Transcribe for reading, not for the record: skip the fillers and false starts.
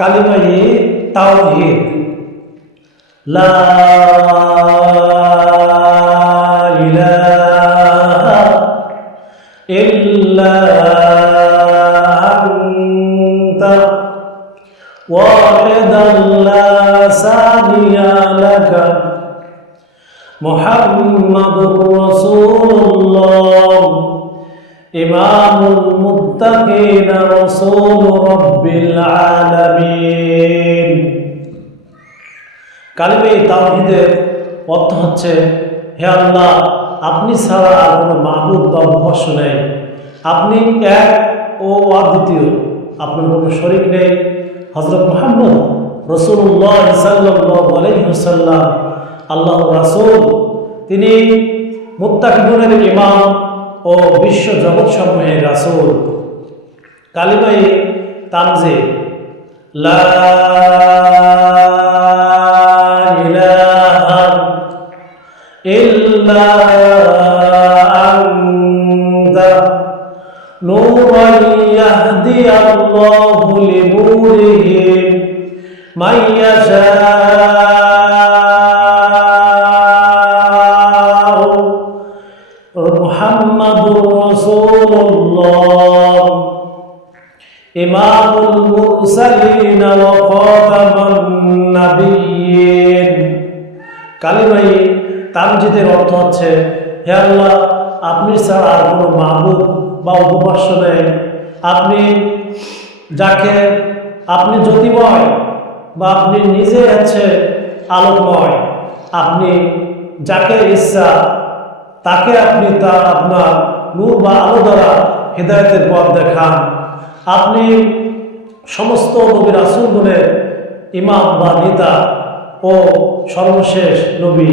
কালিমায়ে তাওহীদ লা ইলাহা ইল্লা আনতা ওয়াহদান লা সানিয়া লাকা মুহাম্মাদুর রাসূলুল্লাহ ইমামুল মুত্তাকিন রাসূল রাব্বিল আলামিন। কালিমায়ে তাওহীদের অর্থ হচ্ছে, হে আল্লাহ, আপনি ছাড়া আর কোনো মাবুদ বা উপাস্য নেই, আপনি এক ও অদ্বিতীয়, আপনার কোনো শরীক নেই। হযরত মুহাম্মদ রাসূলুল্লাহ সাল্লাল্লাহু আলাইহি ওয়াসাল্লাম আল্লাহর রাসূল, তিনি মুত্তাকিনের ইমাম ও বিশ্ব জগৎ সমূহের রাসূল। কালিমায়ে তানজিল লা ইলাহা ইল্লা আনতা নূরান ইয়াহদি আল্লাহু লিনূরিহি মান ইয়াশা মুহাম্মাদুর রাসূলুল্লাহ ইমামুল মুরসালিন ওয়া খাতামান নাবিয়্যিন। কালিমায়ে তামজিদের অর্থ হচ্ছে, হে আল্লাহ, আপনি ছাড়া আর কোনো মাবুদ বা উপাস্য নেই, আপনি যাকে আপনি জ্যোতিময় বা আপনি নিজে হচ্ছে আলোকময়, আপনি যাকে ইচ্ছা তাকে আপনি আপনার নূর বা আলো দ্বারা হিদায়াতের পথ দেখান। আপনি সমস্ত নবী রাসূলগণের ইমাম বা নেতা ও সর্বশেষ নবী।